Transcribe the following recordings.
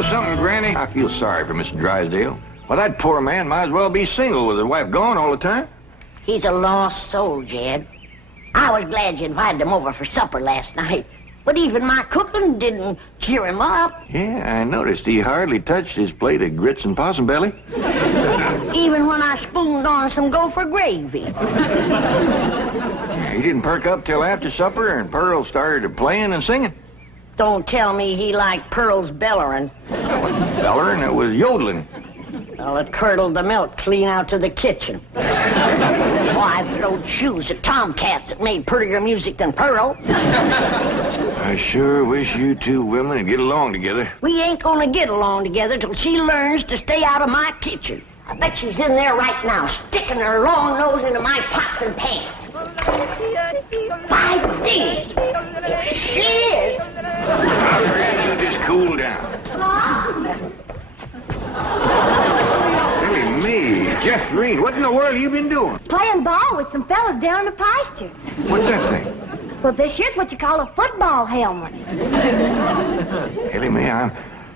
know something, Granny? I feel sorry for Mr. Drysdale. Well, that poor man might as well be single with his wife gone all the time. He's a lost soul, Jed. I was glad you invited him over for supper last night. But even my cooking didn't cheer him up. Yeah, I noticed he hardly touched his plate of grits and possum belly. Even when I spooned on some gopher gravy. He didn't perk up till after supper, and Pearl started playing and singing. Don't tell me he liked Pearl's bellering. It wasn't bellering, it was yodeling. Well, it curdled the milk clean out to the kitchen. Oh, I've thrown shoes at tomcats that made prettier music than Pearl. I sure wish you two women would get along together. We ain't gonna get along together till she learns to stay out of my kitchen. I bet she's in there right now, sticking her long nose into my pots and pans. My dignity! If she is... Now, Granny, you just cool down. Really, me, Irene, what in the world have you been doing? Playing ball with some fellas down in the pasture. What's that thing? Well, this here's what you call a football helmet. Elly,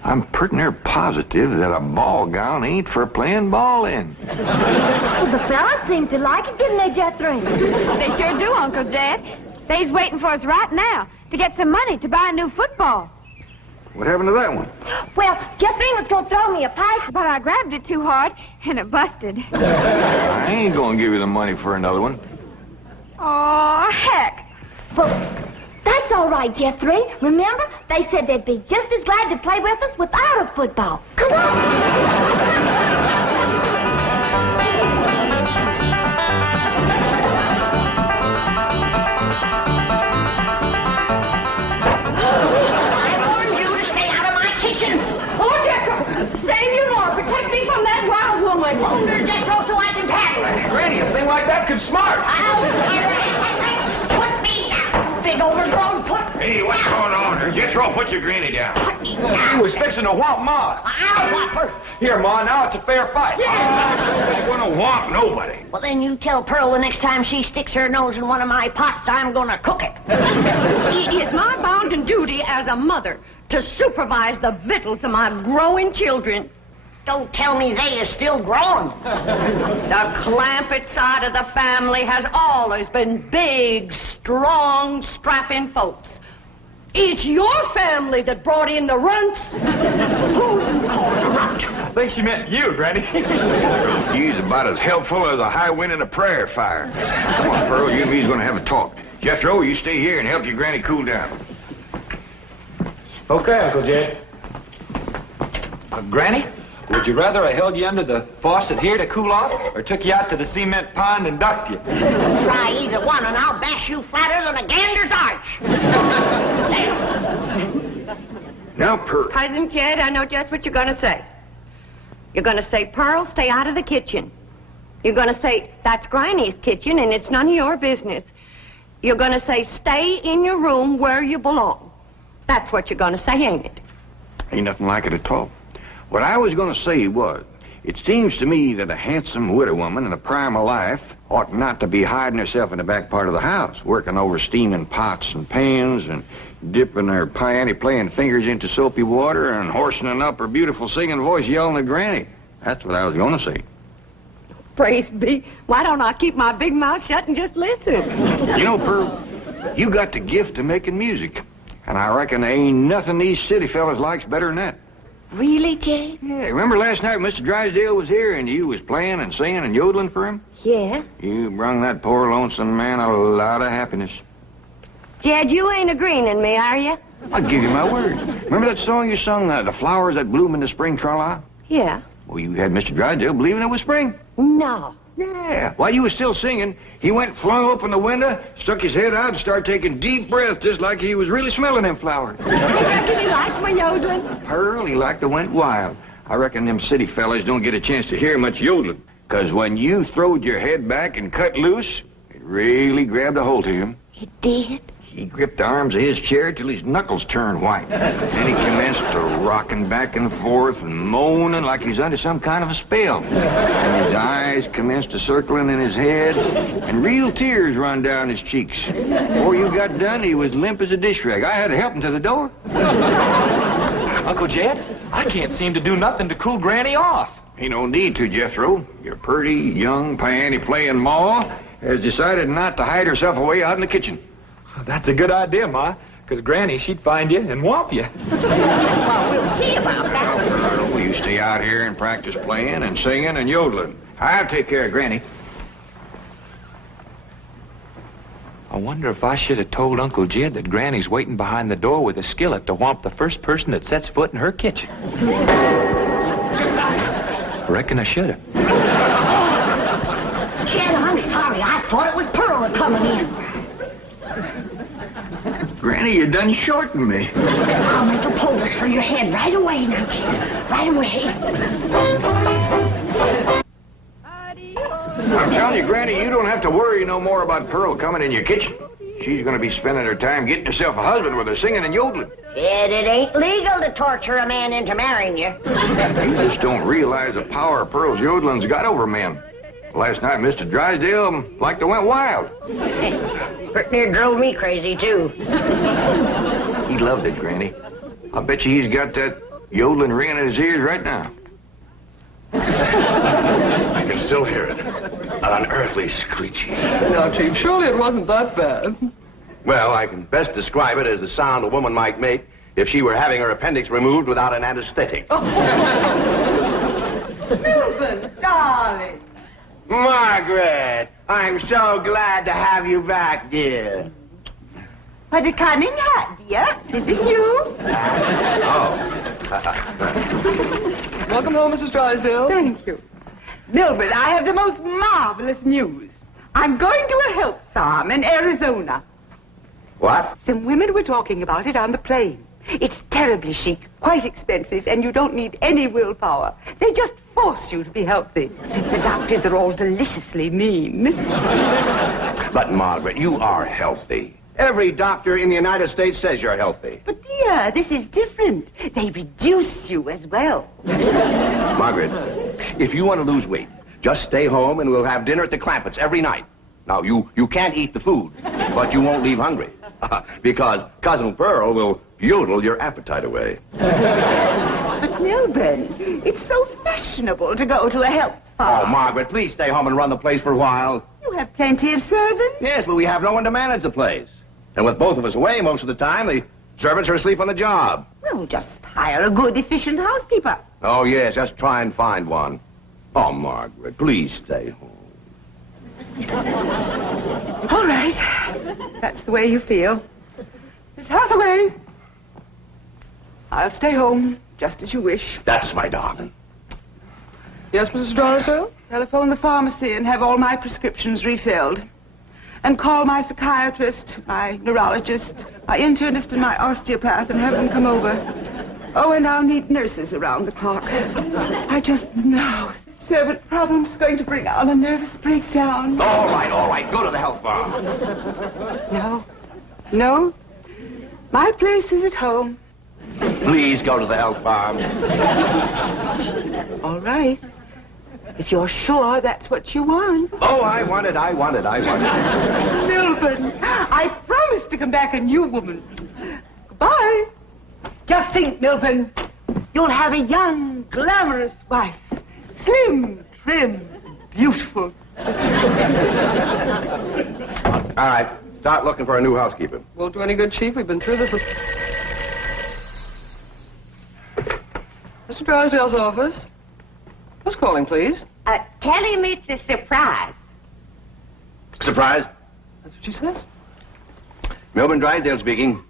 I'm pretty near positive that a ball gown ain't for playing ball in. Well, the fellas seem to like it, didn't they, Jethro? They sure do, Uncle Jed. They's waiting for us right now to get some money to buy a new football. What happened to that one? Well, Jethro was going to throw me a pipe. But I grabbed it too hard, and it busted. I ain't gonna give you the money for another one. Oh, heck. Well, that's all right, Jethro. Remember, they said they'd be just as glad to play with us without a football. Come on. Hold her, Jethro, so I can tackle her. Granny, a thing like that could smart. Put me down, big overgrown foot. Hey, what's going on here? Jethro, put your granny down. Put me down. He was fixing to whomp Ma. I'll whop her. Here, Ma, now it's a fair fight. Yeah. I ain't gonna whomp nobody. Well, then you tell Pearl the next time she sticks her nose in one of my pots, I'm gonna cook it. It is my bounden duty as a mother to supervise the victuals of my growing children. Don't tell me they is still growing. The Clampett side of the family has always been big, strong, strapping folks. It's your family that brought in the runts. Who called a runt? I think she meant you, Granny. He's about as helpful as a high wind in a prairie fire. Come on, Pearl, you and me's gonna have a talk. Jethro, you stay here and help your granny cool down. Okay, Uncle Jed. Granny? Would you rather I held you under the faucet here to cool off, or took you out to the cement pond and ducked you? Try either one, and I'll bash you flatter than a gander's arch. Now, Pearl. Cousin Jed, I know just what you're going to say. You're going to say, Pearl, stay out of the kitchen. You're going to say, that's Granny's kitchen, and it's none of your business. You're going to say, stay in your room where you belong. That's what you're going to say, ain't it? Ain't nothing like it at all. What I was going to say was, it seems to me that a handsome widow woman in the prime of life ought not to be hiding herself in the back part of the house, working over steaming pots and pans and dipping her playing fingers into soapy water and hoarsening up her beautiful singing voice yelling at Granny. That's what I was going to say. Praise be. Why don't I keep my big mouth shut and just listen? You know, Pearl, you got the gift of making music, and I reckon there ain't nothing these city fellas likes better than that. Really, Jay? Yeah, remember last night Mr. Drysdale was here and you was playing and singing and yodeling for him? Yeah. You brung that poor lonesome man a lot of happiness. Jed, you ain't agreeing in me, are you? I'll give you my word. Remember that song you sung, The Flowers That Bloom in the Spring, Tra-la? Yeah. Well, you had Mr. Drysdale believing it was spring. No. Yeah. While you was still singing, he went, flung open the window, stuck his head out, and started taking deep breaths, just like he was really smelling them flowers. I reckon he liked my yodeling. Pearl, he like to went wild. I reckon them city fellas don't get a chance to hear much yodeling, 'cause when you throwed your head back and cut loose, it really grabbed a hold of him. It did? He gripped the arms of his chair till his knuckles turned white. Then he commenced to rocking back and forth and moaning like he's under some kind of a spell. And his eyes commenced to circling in his head, and real tears run down his cheeks. Before you got done, he was limp as a dish rag. I had to help him to the door. Uncle Jed, I can't seem to do nothing to cool Granny off. Ain't no need to, Jethro. Your pretty, young, piano-playing Ma has decided not to hide herself away out in the kitchen. That's a good idea, Ma, because Granny, she'd find you and whomp you. Well, we'll see about that. Well, you stay out here and practice playing and singing and yodeling. I'll take care of Granny. I wonder if I should have told Uncle Jed that Granny's waiting behind the door with a skillet to whomp the first person that sets foot in her kitchen. I reckon I should have. Jed, I'm sorry. I thought it was Pearl coming in. Granny, you done shortened me. I'll make a poultice for your head right away now, Jed. Right away. I'm telling you, Granny, you don't have to worry no more about Pearl coming in your kitchen. She's going to be spending her time getting herself a husband with her singing and yodeling. Jed, it ain't legal to torture a man into marrying you. You just don't realize the power Pearl's yodeling's got over men. Last night, Mr. Drysdale like to went wild. Pretty near drove me crazy, too. He loved it, Granny. I bet you he's got that yodeling ringing in his ears right now. I can still hear it. An unearthly screeching. Now, Chief, surely it wasn't that bad. Well, I can best describe it as the sound a woman might make if she were having her appendix removed without an anesthetic. Milburn, darling. Margaret, I'm so glad to have you back, dear. What a cunning hat, dear. Is it you? Welcome home, Mrs. Drysdale. Thank you. Milburn, I have the most marvelous news. I'm going to a health farm in Arizona. What? Some women were talking about it on the plane. It's terribly chic, quite expensive, and you don't need any willpower. They just force you to be healthy. The doctors are all deliciously mean. But, Margaret, you are healthy. Every doctor in the United States says you're healthy. But, dear, this is different. They reduce you as well. Margaret, if you want to lose weight, just stay home and we'll have dinner at the Clampetts every night. Now, you can't eat the food, but you won't leave hungry. Because Cousin Pearl will yodel your appetite away. But, Milburn, it's so fashionable to go to a health farm. Oh, Margaret, please stay home and run the place for a while. You have plenty of servants. Yes, but we have no one to manage the place. And with both of us away most of the time, the servants are asleep on the job. Well, just hire a good, efficient housekeeper. Oh, yes, just try and find one. Oh, Margaret, please stay home. All right. That's the way you feel. Miss Hathaway. I'll stay home, just as you wish. That's my darling. Yes, Mrs. Drysdale? Telephone the pharmacy and have all my prescriptions refilled. And call my psychiatrist, my neurologist, my internist, and my osteopath and have them come over. Oh, and I'll need nurses around the clock. I just know the servant problem's going to bring on a nervous breakdown. All right. Go to the health farm. No. My place is at home. Please go to the health farm. All right. If you're sure that's what you want. Oh, I want it. Milburn, I promise to come back a new woman. Goodbye. Just think, Milburn. You'll have a young, glamorous wife. Slim, trim, beautiful. All right. Start looking for a new housekeeper. Won't do any good, Chief. We've been through this. Mr. Drysdale's office. Who's calling, please? Tell him it's a surprise. Surprise? That's what she says. Milburn Drysdale speaking.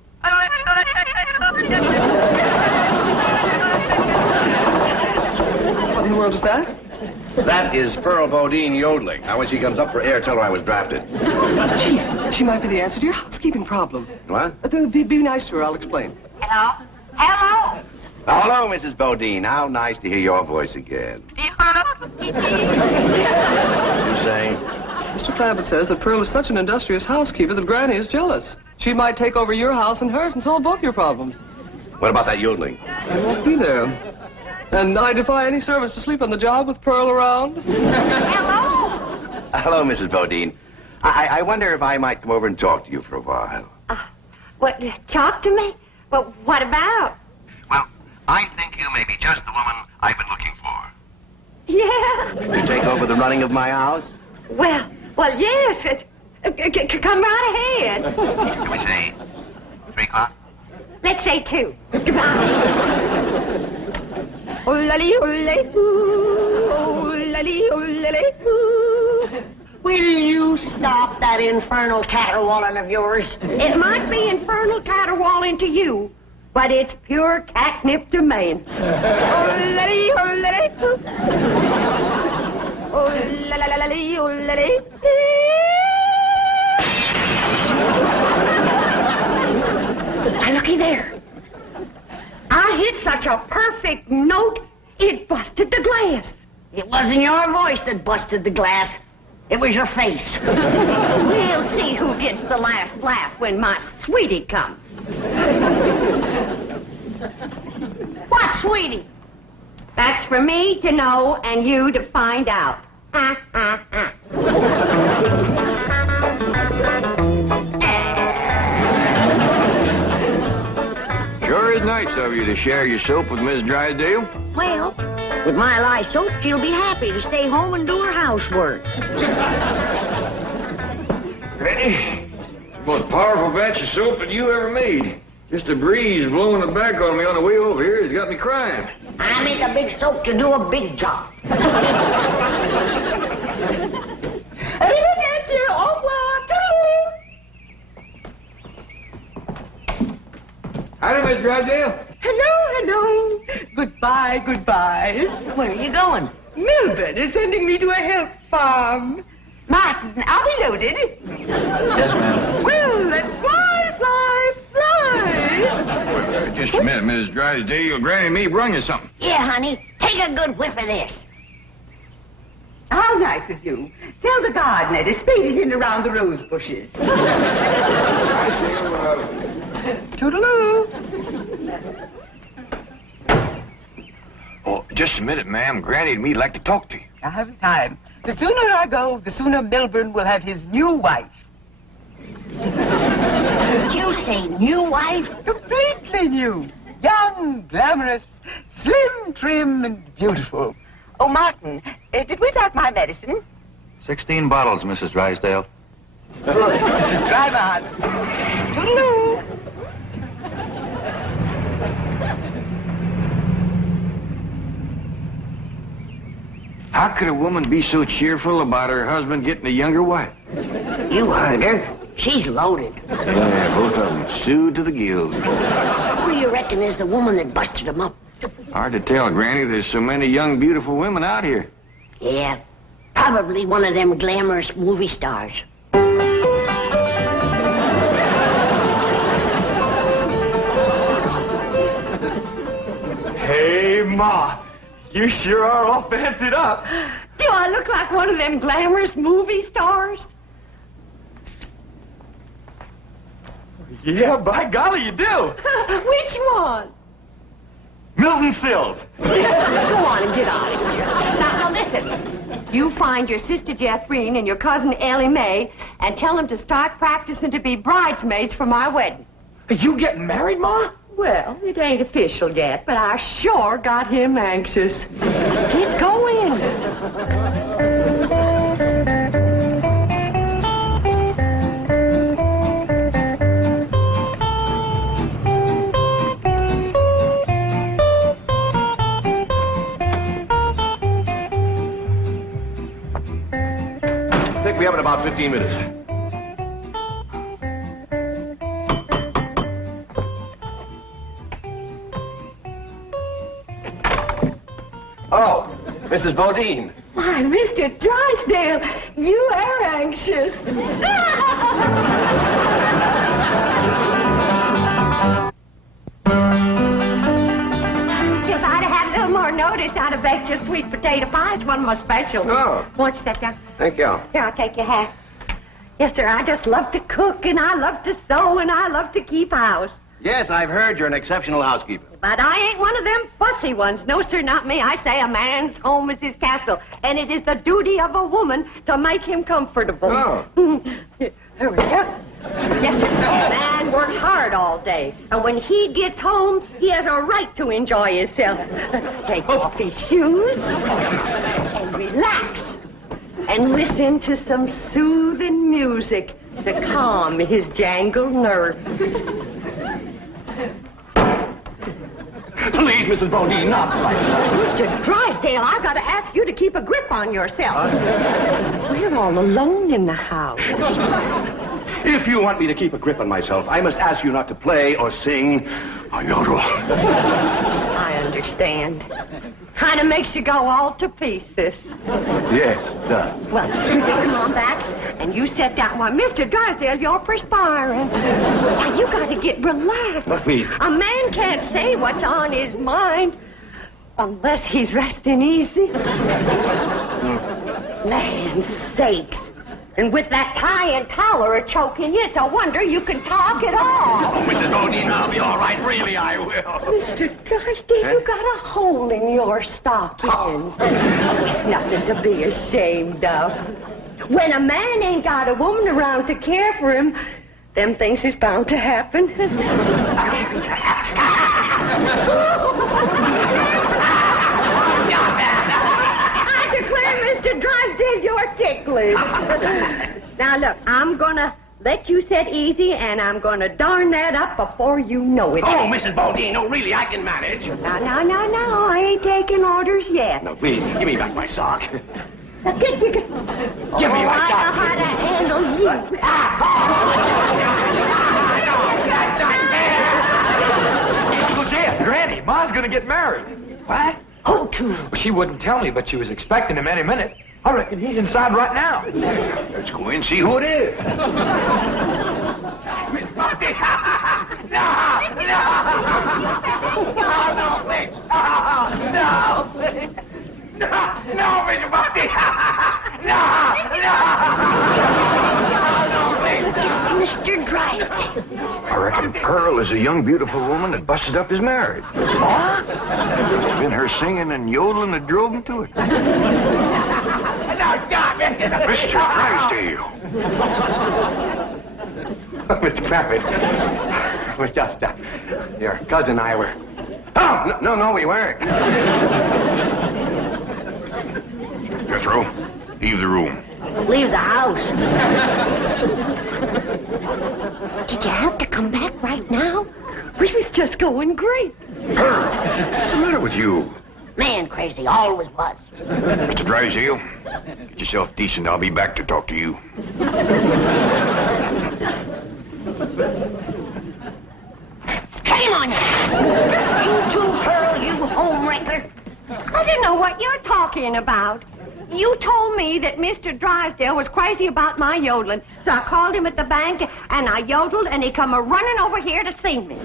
What in the world is that? That is Pearl Bodine yodeling. Now, when she comes up for air, tell her I was drafted. Chief, she might be the answer to your housekeeping problem. What? Be nice to her. I'll explain. Hello? Hello? Hello, Mrs. Bodine. How nice to hear your voice again. What are you saying? Mr. Clampett says that Pearl is such an industrious housekeeper that Granny is jealous. She might take over your house and hers and solve both your problems. What about that yodeling? I won't be there. And I defy any servants to sleep on the job with Pearl around. Hello? Hello, Mrs. Bodine. I wonder if I might come over and talk to you for a while. What, talk to me? Well, what about? Well, I think you may be just the woman I've been looking for. Yeah. You take over the running of my house? Well, yes. Come right ahead. Can we say 3 o'clock? Let's say 2. Goodbye. Will you stop that infernal caterwauling of yours? It might be infernal caterwauling to you, but it's pure catnip to me. Now, looky there. I hit such a perfect note, it busted the glass. It wasn't your voice that busted the glass. It was your face. We'll see who gets the last laugh when my sweetie comes. What, sweetie? That's for me to know and you to find out. Sure is nice of you to share your soap with Miss Drysdale. Well, with my lye soap, she'll be happy to stay home and do her housework. Granny, most powerful batch of soap that you ever made. Just a breeze blowing it back on me on the way over here has got me crying. I make a big soap to do a big job. Howdy, Miss Drysdale. Hello. Goodbye. Where are you going? Milburn is sending me to a health farm. Martin, I'll be loaded. Yes, ma'am. Well, let's fly. Just a minute, Miss Drysdale. Granny and me brung you something. Yeah, honey. Take a good whiff of this. How nice of you. Tell the gardener to spade it in around the rose bushes. Toodaloo. Oh, just a minute, ma'am. Granny and me'd like to talk to you. I haven't time. The sooner I go, the sooner Milburn will have his new wife. Did you say new wife? Completely new. Young, glamorous, slim, trim, and beautiful. Oh, Martin, did we like my medicine? 16 bottles, Mrs. Drysdale. Good. Drive on. Toodaloo. How could a woman be so cheerful about her husband getting a younger wife? You heard her. She's loaded. Yeah, both of them sued to the gills. Who do you reckon is the woman that busted them up? Hard to tell, Granny. There's so many young, beautiful women out here. Yeah, probably one of them glamorous movie stars. Hey, Ma. You sure are all fancied up. Do I look like one of them glamorous movie stars? Yeah, by golly, you do. Which one? Milton Sills. Go on and get out of here. Now, listen. You find your sister Jethro and your cousin Elly May and tell them to start practicing to be bridesmaids for my wedding. Are you getting married, Ma? Well, it ain't official yet, but I sure got him anxious. Keep going. I think we have it about 15 minutes. Oh, Mrs. Bodine. Why, Mr. Drysdale, you are anxious. If I'd had a little more notice, I'd have baked your sweet potato pie. It's one of my specials. Oh. Won't you step down? Thank you. Here, I'll take your hat. Yes, sir, I just love to cook, and I love to sew, and I love to keep house. Yes, I've heard you're an exceptional housekeeper. But I ain't one of them fussy ones. No, sir, not me. I say a man's home is his castle, and it is the duty of a woman to make him comfortable. Oh. Here we go. Yes, a man works hard all day, and when he gets home, he has a right to enjoy himself. Take off his shoes and relax and listen to some soothing music to calm his jangled nerves. Please, Mrs. Bodine, not like that. Mr. Drysdale, I've got to ask you to keep a grip on yourself. We're all alone in the house. If you want me to keep a grip on myself, I must ask you not to play or sing or yodel. I understand. Kind of makes you go all to pieces. Yes, it does. Well, come on back, and you sit down. Why, Mr. Drysdale, you're perspiring. Why, you got to get relaxed. Oh, please. A man can't say what's on his mind unless he's resting easy. Land's sakes. And with that tie and collar choking you, it's a wonder you can talk at all. Oh, Mrs. Bodine, I'll be all right. Really, I will. Mr. Drysdale, you got a hole in your stocking. It's nothing to be ashamed of. When a man ain't got a woman around to care for him, them things is bound to happen. I declare, Mr. Drysdale, you're ticklish. Now, look, I'm going to let you sit easy, and I'm going to darn that up before you know it. Oh, Mrs. Bodine, no, really, I can manage. No, I ain't taking orders yet. No, please, give me back my sock. Now, give me my I sock. know how to handle you. Uncle Jed, Granny, Ma's gonna get married. What? Oh, too. Well, she wouldn't tell me, but she was expecting him any minute. I reckon he's inside right now. Let's go in and see who it is. No, Mr. Bodine. Mr. Drysdale. I reckon Pearl is a young, beautiful woman that busted up his marriage. What? It's been her singing and yodeling that drove him to it. Mr. Drysdale. Mr. Clampett, it was just, your cousin and I were... Oh, no, we weren't. Jethro, leave the room. Leave the house. Did you have to come back right now? We was just going great. Pearl, what's the matter with you? Man crazy, always was. Mr. Drysdale, get yourself decent. I'll be back to talk to you. Shame on you! You too, Pearl, you homewrecker. I didn't know what you're talking about. You told me that Mr. Drysdale was crazy about my yodeling, so I called him at the bank, and I yodeled, and he come a-running over here to see me.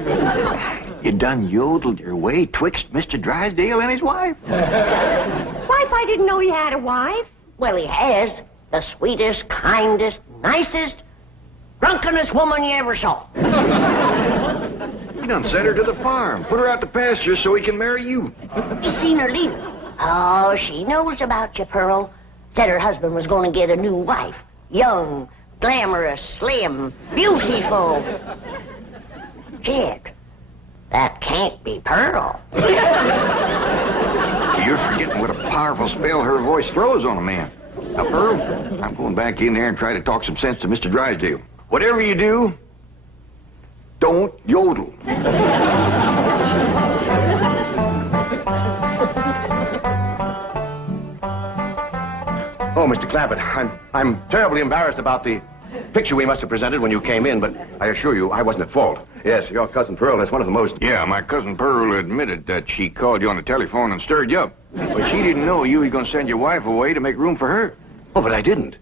You done yodeled your way twixt Mr. Drysdale and his wife? Wife, I didn't know he had a wife. Well, he has. The sweetest, kindest, nicest, drunkenest woman you ever saw. You done sent her to the farm. Put her out to pasture so he can marry you. You seen her leave? Oh, she knows about you, Pearl. Said her husband was going to get a new wife. Young, glamorous, slim, beautiful. Jed, that can't be Pearl. You're forgetting what a powerful spell her voice throws on a man. Now, Pearl, I'm going back in there and try to talk some sense to Mr. Drysdale. Whatever you do, don't yodel. Oh, Mr. Clampett, I'm terribly embarrassed about the picture we must have presented when you came in, but I assure you I wasn't at fault. Yes, your cousin Pearl is one of the most... Yeah, my cousin Pearl admitted that she called you on the telephone and stirred you up. But she didn't know you were going to send your wife away to make room for her. Oh, but I didn't.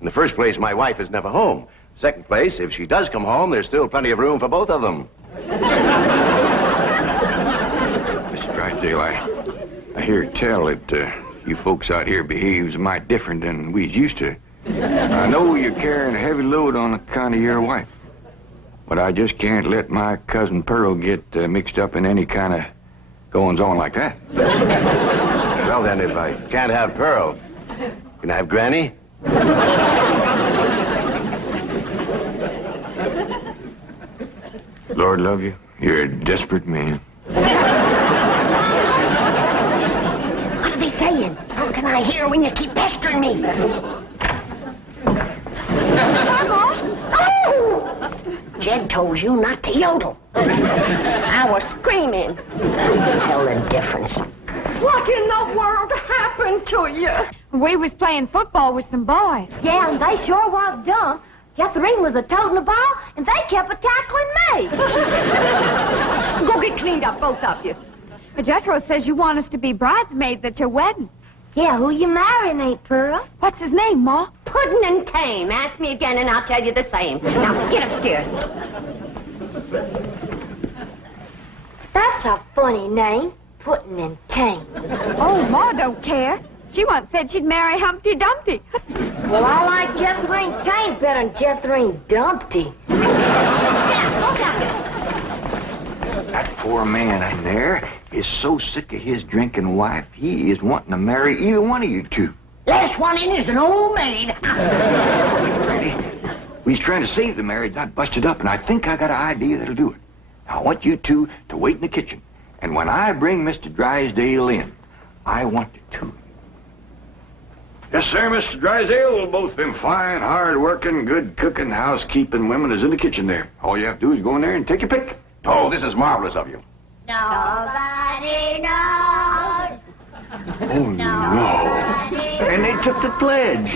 In the first place, my wife is never home. Second place, if she does come home, there's still plenty of room for both of them. Mr. Drysdale, I hear tell that you folks out here behaves mighty different than we's used to. I know you're carrying a heavy load on account of your wife. But I just can't let my cousin Pearl get mixed up in any kind of goings-on like that. Well, then, if I can't have Pearl, can I have Granny? Lord love you, you're a desperate man. What are they saying? How can I hear when you keep pestering me? Oh! Jed told you not to yodel. I was screaming. Tell the difference. What in the world happened to you? We was playing football with some boys. Yeah, and they sure was dumb. Jethro was a toting the ball, and they kept a-tackling me. Go get cleaned up, both of you. Jethro says you want us to be bridesmaids at your wedding. Yeah, who you marrying, Aunt Pearl? What's his name, Ma? Puddin' and tame. Ask me again and I'll tell you the same. Now, get upstairs. That's a funny name, Puddin' and Tame. Oh, Ma don't care. She once said she'd marry Humpty Dumpty. Well, I like Jethro and Tame better than Jethro and Dumpty. That poor man in there is so sick of his drinking wife, he is wanting to marry either one of you two. Last one in is an old maid. He's trying to save the marriage, not bust it up, and I think I got an idea that'll do it. Now, I want you two to wait in the kitchen, and when I bring Mr. Drysdale in, I want the two of you. Yes, sir, Mr. Drysdale. Well, both them fine, hard-working, good-cooking, housekeeping women is in the kitchen there. All you have to do is go in there and take your pick. Oh, this is marvelous of you. Nobody knows. Oh, no. And they took the pledge.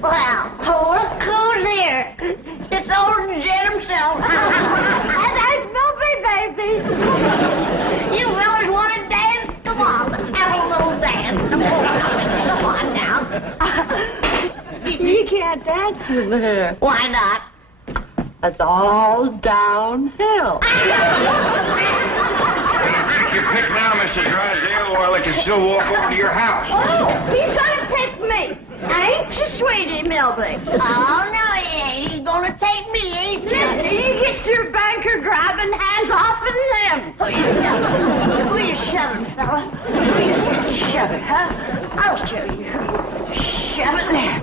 Well, look who's here. It's old Jed himself. And there's Milburn, baby. You fellas want to dance? Come on, have a little dance. Come on now. You can't dance with her. Why not? That's all downhill. Take your pick now, Mr. Drysdale, while I can still walk over to your house. Oh, he's gonna pick me. Ain't you, sweetie Milburn? Oh, no, he ain't. He's gonna take me, ain't you? You get your banker grabbing hands off of him. Will you shove it, fella? Will you shove it, huh? I'll show you. Shove it there.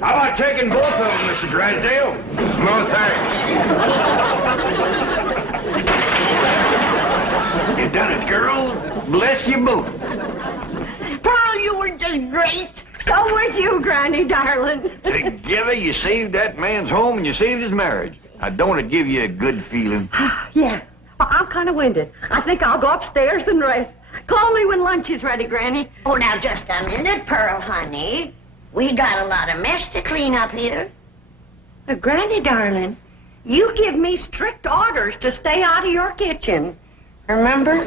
How about taking both of them, Mr. Drysdale? No, thanks. You done it, girl. Bless you both. Pearl, you were just great. So was you, Granny, darling. Together, you saved that man's home and you saved his marriage. Now, don't it give you a good feeling? Yeah. Well, I'm kind of winded. I think I'll go upstairs and rest. Call me when lunch is ready, Granny. Oh, now, just a minute, Pearl, honey. We got a lot of mess to clean up here. Granny, darling, you give me strict orders to stay out of your kitchen. Remember?